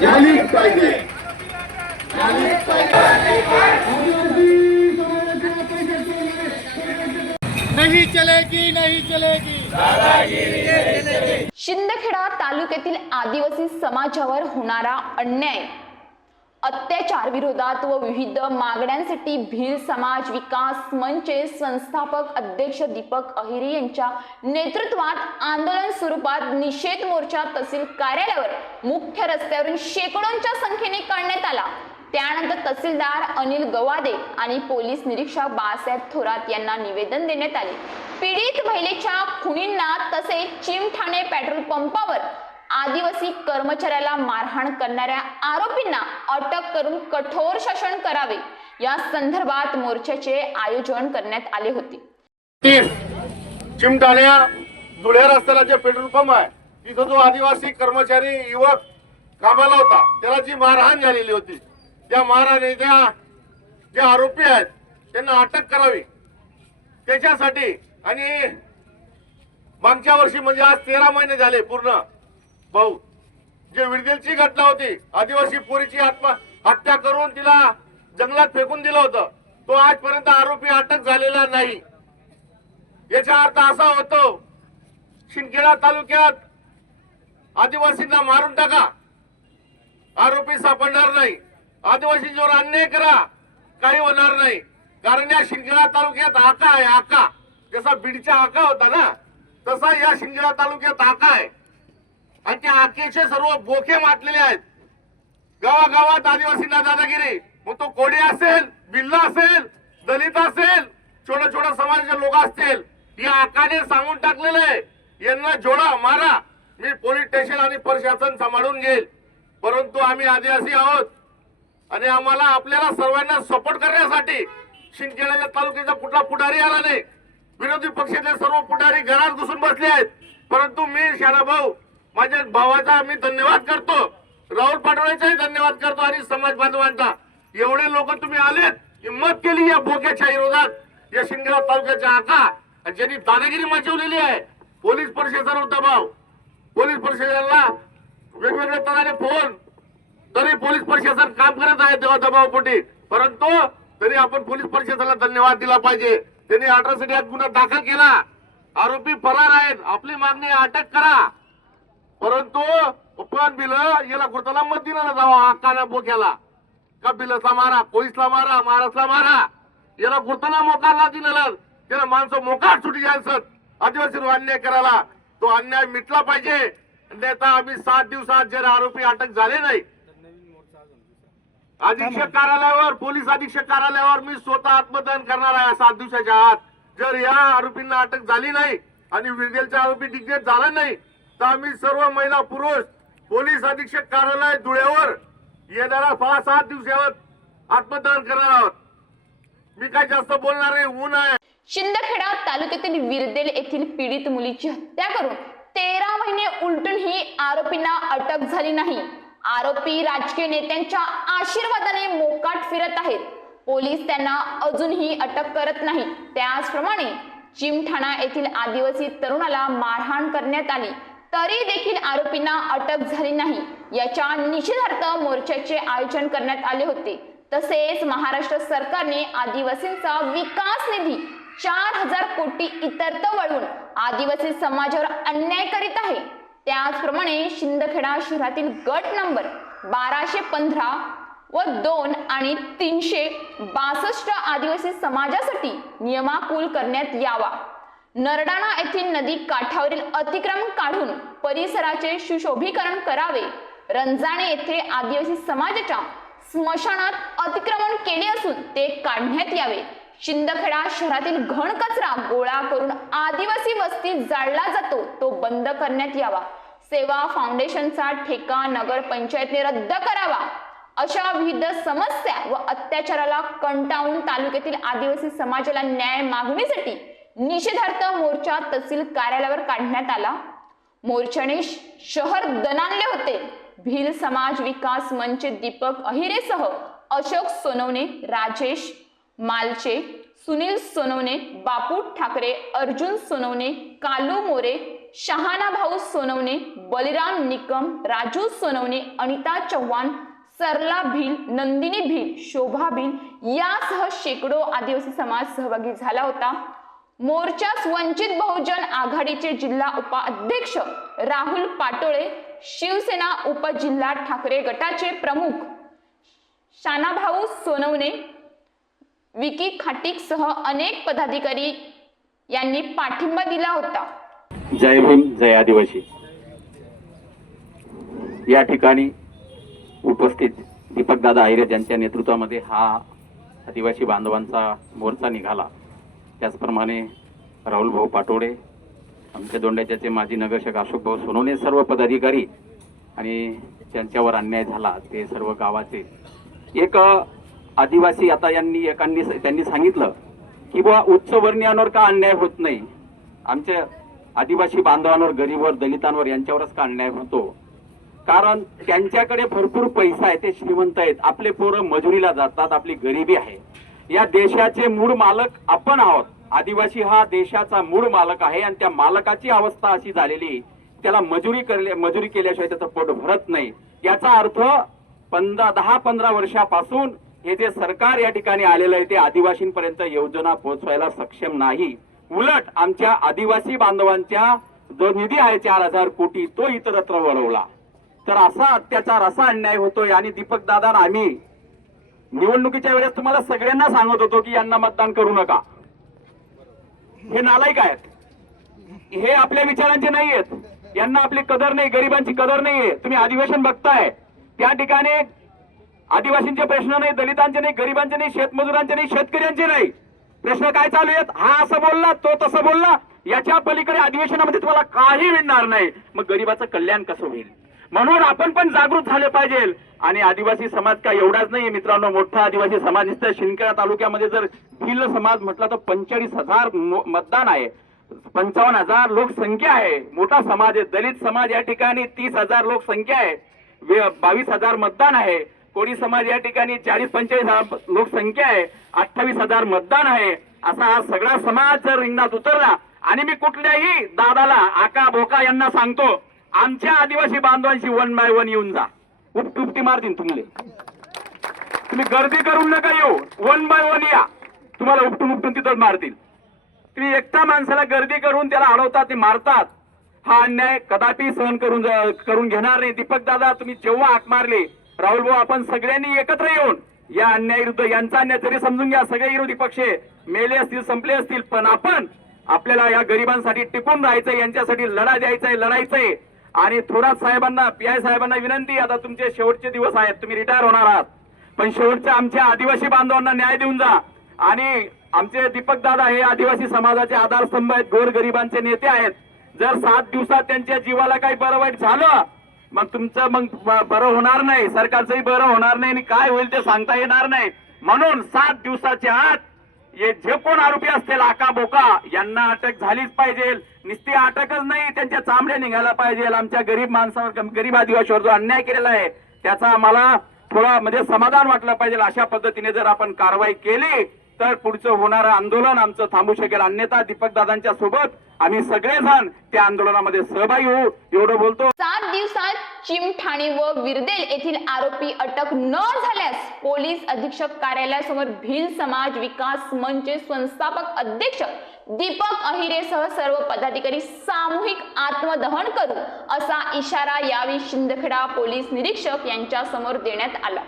झालीच पाहिजे. झालीच नहीं चलेगी नहीं चलेगी. शिंदखेडा तालुक्यातील आदिवासी समाजावर होणारा अन्याय. अत्याचार विरोधात व विविध मागण्यांसाठी भील समाज विकास मंचचे संस्थापक अध्यक्ष दीपक अहिरे यांच्या नेतृत्वात आंदोलन स्वरूपात निषेध मोर्चा तहसील कार्यालयावर मुख्य रस्त्यावरून शेकडोंच्या संख्येने काढण्यात आला. त्यानंतर तहसीलदार अनिल गवादे आणि पोलीस निरीक्षक बाळासाहेब थोरात यांना निवेदन देण्यात आले. पीडित महिलेच्या खुनींना तसेच चिमठाणे पेट्रोल पंपावर आदिवासी कर्मचाऱ्याला मारहाण करणाऱ्या आरोपींना अटक करून कठोर शासन करावे. या संदर्भात मोर्चाचे आयोजन करण्यात आले होते. चिमटाण्या धुळे रस्त्याला जे पेट्रोल पंप आहे तिथं जो आदिवासी कर्मचारी युवक कामाला होता त्याला जी मारहाण झालेली होती त्या मारहाणीच्या जे आरोपी आहेत त्यांना अटक करावी. त्याच्यासाठी आणि मागच्या वर्षी म्हणजे आज तेरा महिने झाले पूर्ण भाऊ जे विडदेलची घटना होती आदिवासी पोरीची आत्मा हत्या करून तिला जंगलात फेकून दिलं होतं तो आजपर्यंत आरोपी अटक झालेला नाही. याचा अर्थ असा होतो शिंदखेडा तालुक्यात आदिवासींना मारून टाका. आरोपी सापडणार नाही. आदिवासींच्यावर अन्याय करा काही होणार नाही. कारण या शिंदखेडा तालुक्यात आका आहे आका. जसा बीडचा आका होता ना तसा या शिंदखेडा तालुक्यात आका आहे. आणि त्या आखेचे सर्व बोखे मातलेले आहेत. गावागावात आदिवासींना दादागिरी. मग तो कोडी असेल बिल्ला असेल दलित असेल छोट्या छोट्या समाजाचे लोक असतील या आकाने सांगून टाकलेलं आहे. यांना जोडा मारा. मी पोलीस स्टेशन आणि प्रशासन सांभाळून घेईल. परंतु आम्ही आदिवासी आहोत. आणि आम्हाला आपल्याला सर्वांना सपोर्ट करण्यासाठी शिंदखेड्याच्या तालुक्याचा कुठला पुढारी आला नाही. विरोधी पक्षातले सर्व पुढारी घरात घुसून बसले आहेत. परंतु मी शाना भाऊ माझ्या भावाचा मी धन्यवाद करतो. राहुल पाटोळेचाही धन्यवाद करतो आणि समाज बांधवांचा. एवढे लोक तुम्ही आलेत हिंमत केली या बोक्याच्या विरोधात. या शिंदखेडा तालुक्याच्या आता ज्यांनी दादागिरी मचवलेली आहे. पोलीस प्रशासनावर दबाव पोलीस प्रशासनाला वेगवेगळ्या तऱ्हेने फोन. तरी पोलीस प्रशासन काम करत आहे तेव्हा दबावपोटी परंतु तरी आपण पोलीस प्रशासनाला धन्यवाद दिला पाहिजे. त्यांनी अठरासाठी गुन्हा दाखल केला. आरोपी फरार आहेत. आपली मागणी अटक करा. परंतु पण बिल याला गुरुताला मत दिला जावा हक्काना बोक्याला. का बिलचा मारा कोळीसला मारा महाराजला मारा. याला गुरुताला मोकारला दिला त्याला माणसं मोकार सुटी जायचं. आदिवासी अन्याय करायला तो अन्याय मिटला पाहिजे. आता आम्ही सात दिवसात जर आरोपी अटक झाले नाही. अधीक्षक कार्यालयावर पोलीस अधीक्षक कार्यालयावर मी स्वतः आत्मदहन करणार आहे सात दिवसाच्या आत. जर या आरोपींना अटक झाली नाही आणि विरगेलचा आरोपी डिग्नेट झाला नाही तर आम्ही सर्व महिला पुरुष पोलीस अधीक्षक कार्यालय धुळ्यावर येणाऱ्या सहा सात दिवसावर आत्मदान करणार आहोत. मी काय जास्त बोलणार आहे ऊन आहे. शिंदखेडा तालुक्यातील विरदेल येथील पीडित मुलीची हत्या करून तेरा महिने उलटूनही आरोपींना अटक झाली नाही. आरोपी राजकीय नेत्यांच्या आशीर्वादाने मोकाट फिरत आहेत. पोलीस त्यांना अजूनही अटक करत नाही. त्याचप्रमाणे चिमठाणा येथील आदिवासी तरुणाला मारहाण करण्यात आली. तरी देखील आरोपींना अटक झाली नाही. याच्या निषेधार्थ मोर्चाचे आयोजन करण्यात आले होते. तसेच महाराष्ट्र सरकारने आदिवासींचा विकास निधी चार हजार कोटी इतरत वळून आदिवासी समाजावर अन्याय करीत आहे. त्याचप्रमाणे शिंदखेडा शहरातील गट नंबर बाराशे पंधरा व दोन आणि तीनशे बासष्ट आदिवासी समाजासाठी नियमाकूल करण्यात यावा. नरडाणा येथील नदी काठावरील अतिक्रमण काढून परिसराचे सुशोभीकरण करावे. रंजाणे येथे आदिवासी समाजाच्या स्मशानात अतिक्रमण केले असून ते काढण्यात यावे. शिंदखेडा शहरातील घन कचरा गोळा करून आदिवासी वस्ती जाळला जातो तो बंद करण्यात यावा. सेवा फाउंडेशनचा ठेका नगर पंचायतने रद्द करावा. अशा विविध समस्या व अत्याचाराला कंटाळून तालुक्यातील आदिवासी समाजाला न्याय मागणीसाठी निषेधार्थ मोर्चा तहसील कार्यालयावर काढण्यात आला. मोर्चाने शहर दणाणले होते. भील समाज विकास मंच दीपक अहिरेसह अशोक सोनवणे राजेश मालचे सुनील सोनवणे बापू ठाकरे अर्जुन सोनवणे कालू मोरे शहाना भाऊ सोनवणे बलिराम निकम राजू सोनवणे अनिता चव्हाण सरला भील नंदिनी भील शोभा भील यासह शेकडो आदिवासी समाज सहभागी झाला होता. मोर्चास वंचित बहुजन आघाडीचे जिल्हा उपाध्यक्ष राहुल पाटोळे शिवसेना उपजिल्हा ठाकरे गटाचे प्रमुख शानाभाऊ सोनवणे विकी खाटीकसह अनेक पदाधिकारी यांनी पाठिंबा दिला होता. जय भीम जय आदिवासी. या ठिकाणी उपस्थित दीपकदादा आहिरे यांच्या नेतृत्वामध्ये हा आदिवासी बांधवांचा मोर्चा निघाला. त्याचप्रमाणे राहुलभाऊ पाटोडे आमच्या दोंड्याच्याचे माजी नगरसेवक अशोक भाऊ सोनवणे सर्व पदाधिकारी आणि ज्यांच्यावर अन्याय झाला ते सर्व गावाचे. एक आदिवासी आता यांनी एकांनी त्यांनी सांगितलं की बुवा उच्चवर्णीयांवर का अन्याय होत नाही? आमच्या आदिवासी बांधवांवर गरीबवर दलितांवर यांच्यावरच का अन्याय होतो? कारण त्यांच्याकडे भरपूर पैसा आहे ते श्रीमंत आहेत. आपले पोरं मजुरीला जातात आपली गरिबी आहे. या देशाचे मूळ मालक आपण आहोत. आदिवासी हा देशाचा मूळ मालक आहे आणि त्या मालकाची अवस्था अशी झालेली त्याला मजुरी करले मजुरी केल्याशिवाय त्याचं पोट भरत नाही. याचा अर्थ पंधरा दहा पंधरा वर्षापासून हे जे सरकार या ठिकाणी आलेलं आहे ते आदिवासींपर्यंत योजना पोहोचवायला सक्षम नाही. उलट आमच्या आदिवासी बांधवांच्या जो निधी आहे चार हजार कोटी तो इतरत्र वळवला. तर असा अत्याचार असा अन्याय होतोय आणि दीपक दादा आम्ही निवडणुकीच्या वेळेस तुम्हाला सगळ्यांना सांगत होतो की यांना मतदान करू नका. हे नालायक आहेत. हे आपल्या विचारांचे नाही आहेत यांना आपली कदर नाही गरिबांची कदर नाहीये. तुम्ही अधिवेशन बघताय. त्या ठिकाणी आदिवासींचे प्रश्न नाही दलितांचे नाही गरिबांचे नाही शेतमजुरांचे नाही शेतकऱ्यांचे नाही. प्रश्न काय चालू आहेत? हा असं बोलला तो तसं बोलला. याच्या पलीकडे अधिवेशनामध्ये तुम्हाला काही मिळणार नाही. मग गरिबाचं कल्याण कसं होईल? म्हणून आपण पण जागृत झाले पाहिजे. आणि आदिवासी समाज काय एवढाच नाही मित्रांनो मोठा आदिवासी समाज नुसतं शिंदखेडा तालुक्यामध्ये जर भिल्ल समाज म्हटला तर पंचेचाळीस हजार मो- मतदान आहे. पंचावन्न हजार लोकसंख्या आहे. मोठा समाज आहे. दलित समाज या ठिकाणी तीस हजार लोकसंख्या आहे. बावीस हजार मतदान आहे. कोळी समाज या ठिकाणी चाळीस पंचेचाळीस हजार लोकसंख्या आहे. अठ्ठावीस हजार मतदान आहे. असा हा सगळा समाज जर रिंगणात उतरला आणि मी कुठल्याही दादाला आका भोका यांना सांगतो आमच्या आदिवासी बांधवांशी वन बाय वन येऊन जा. उपटुपटी मारतील तुमले तुम्ही गर्दी करून नका येऊ. वन बाय वन या. तुम्हाला उपटून उपटून तिथं मारतील. तुम्ही एकटा माणसाला गर्दी करून त्याला अडवतात ते मारतात. हा अन्याय कदापि सहन करून करून घेणार नाही. दीपक दादा तुम्ही जेव्हा हाक मारले राहुल भाऊ आपण सगळ्यांनी एकत्र येऊन या अन्याय विरुद्ध यांचा अन्याय तरी समजून घ्या सगळे विरोधी पक्ष मेले असतील संपले असतील पण आपण आपल्याला या गरिबांसाठी टिकून राहायचंय यांच्यासाठी लढा द्यायचाय लढायचंय. आणि थोरात साहेबांना पी आय साहेबांना विनंती आता तुमचे शेवटचे दिवस आहेत तुम्ही रिटायर होणार आहात. पण शेवटच्या आमच्या आदिवासी बांधवांना न्याय देऊन जा. आणि आमचे दीपक दादा हे आदिवासी समाजाचे आधारस्तंभ आहेत गोर गरिबांचे नेते आहेत. जर सात दिवसात त्यांच्या जीवाला काही बरं वाईट झालं मग तुमचं मग बरं होणार नाही. सरकारचंही बरं होणार नाही आणि काय होईल ते सांगता येणार नाही. म्हणून सात दिवसाच्या आत हे जे कोण आरोपी असतील आका बोका यांना अटक झालीच पाहिजे. नुसती अटकच नाही त्यांच्या चांबड्या निघायला पाहिजे. आमच्या गरीब माणसावर गरीब आदिवासीवर जो अन्याय केलेला आहे त्याचा आम्हाला थोडा म्हणजे समाधान वाटलं पाहिजे. अशा पद्धतीने जर आपण कारवाई केली तर पुढचं होणारं आंदोलन आमचं थांबू शकेल. अन्यथा दीपक दादांच्या सोबत आम्ही सगळेजण त्या आंदोलनामध्ये सहभागी होऊ. एवढं बोलतो. सात दिवसात चिमठाणे व विरदेल येथील आरोपी अटक न झाल्यास पोलीस अधीक्षक कार्यालयासमोर भिल समाज विकास मंच संस्थापक अध्यक्ष दीपक अहिरेसह सर्व पदाधिकारी सामूहिक आत्मदहन करू असा इशारा यावेळी शिंदखेडा पोलीस निरीक्षक यांच्या समोर देण्यात आला.